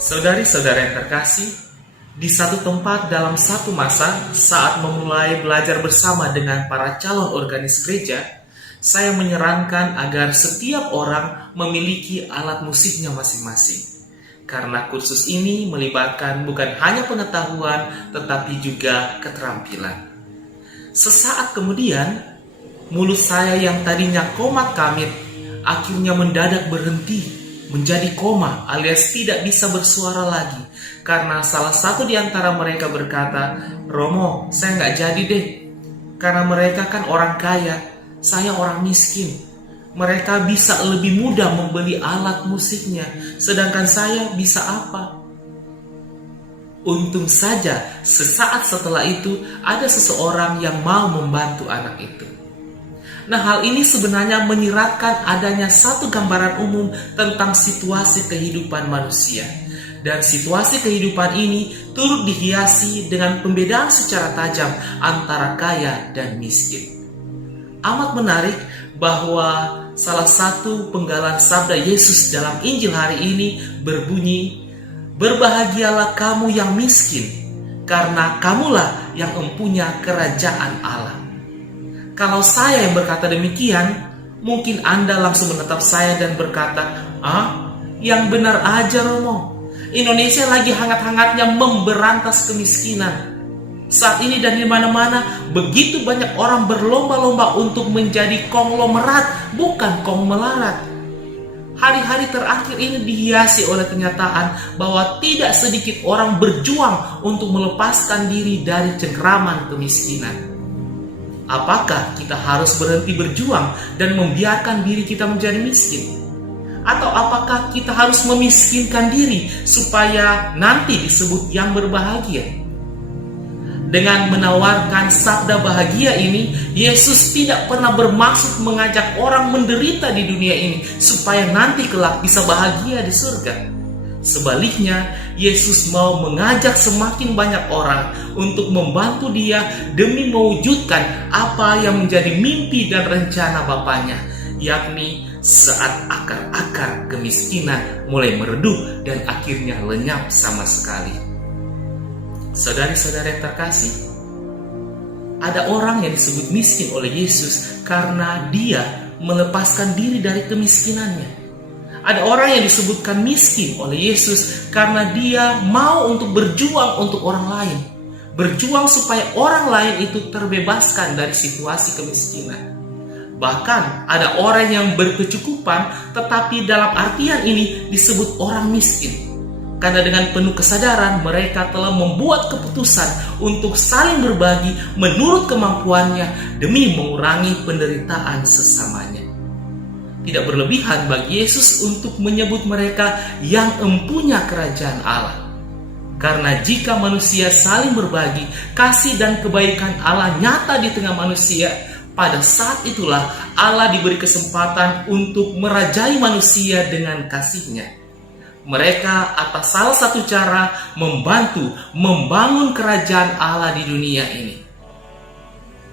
Saudari-saudara yang terkasih, di satu tempat dalam satu masa saat memulai belajar bersama dengan para calon organis gereja, saya menyarankan agar setiap orang memiliki alat musiknya masing-masing. Karena kursus ini melibatkan bukan hanya pengetahuan tetapi juga keterampilan. Sesaat kemudian, mulut saya yang tadinya komat kamit akhirnya mendadak berhenti menjadi koma alias tidak bisa bersuara lagi karena salah satu di antara mereka berkata, "Romo, saya nggak jadi deh, karena mereka kan orang kaya, saya orang miskin. Mereka bisa lebih mudah membeli alat musiknya, sedangkan saya bisa apa?" Untung saja sesaat setelah itu ada seseorang yang mau membantu anak itu. Nah, hal ini sebenarnya menyiratkan adanya satu gambaran umum tentang situasi kehidupan manusia. Dan situasi kehidupan ini turut dihiasi dengan pembedaan secara tajam antara kaya dan miskin. Amat menarik bahwa salah satu penggalan sabda Yesus dalam Injil hari ini berbunyi, "Berbahagialah kamu yang miskin, karena kamulah yang mempunyai kerajaan Allah." Kalau saya yang berkata demikian, mungkin Anda langsung menatap saya dan berkata, yang benar aja Romo. Indonesia lagi hangat-hangatnya memberantas kemiskinan. Saat ini dan di mana-mana, begitu banyak orang berlomba-lomba untuk menjadi konglomerat, bukan kongmelarat. Hari-hari terakhir ini dihiasi oleh kenyataan bahwa tidak sedikit orang berjuang untuk melepaskan diri dari cengkraman kemiskinan. Apakah kita harus berhenti berjuang dan membiarkan diri kita menjadi miskin? Atau apakah kita harus memiskinkan diri supaya nanti disebut yang berbahagia? Dengan menawarkan sabda bahagia ini, Yesus tidak pernah bermaksud mengajak orang menderita di dunia ini supaya nanti kelak bisa bahagia di surga. Sebaliknya, Yesus mau mengajak semakin banyak orang untuk membantu dia demi mewujudkan apa yang menjadi mimpi dan rencana Bapaknya, yakni saat akar-akar kemiskinan mulai meredup dan akhirnya lenyap sama sekali. Saudari-saudari yang terkasih, ada orang yang disebut miskin oleh Yesus karena dia melepaskan diri dari kemiskinannya. Ada orang yang disebutkan miskin oleh Yesus karena dia mau untuk berjuang untuk orang lain. Berjuang supaya orang lain itu terbebaskan dari situasi kemiskinan. Bahkan ada orang yang berkecukupan tetapi dalam artian ini disebut orang miskin. Karena dengan penuh kesadaran mereka telah membuat keputusan untuk saling berbagi menurut kemampuannya demi mengurangi penderitaan sesamanya. Tidak berlebihan bagi Yesus untuk menyebut mereka yang empunya kerajaan Allah. Karena jika manusia saling berbagi, kasih dan kebaikan Allah nyata di tengah manusia, pada saat itulah Allah diberi kesempatan untuk merajai manusia dengan kasih-Nya. Mereka atas salah satu cara membantu membangun kerajaan Allah di dunia ini.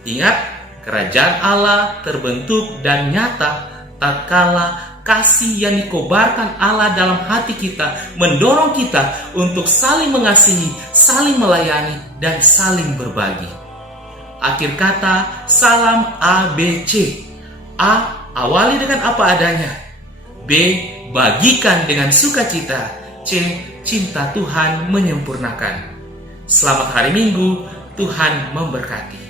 Ingat, kerajaan Allah terbentuk dan nyata tatkala kasih yang dikobarkan Allah dalam hati kita mendorong kita untuk saling mengasihi, saling melayani, dan saling berbagi. Akhir kata, salam ABC. A, awali dengan apa adanya. B, bagikan dengan sukacita. C, cinta Tuhan menyempurnakan. Selamat hari Minggu, Tuhan memberkati.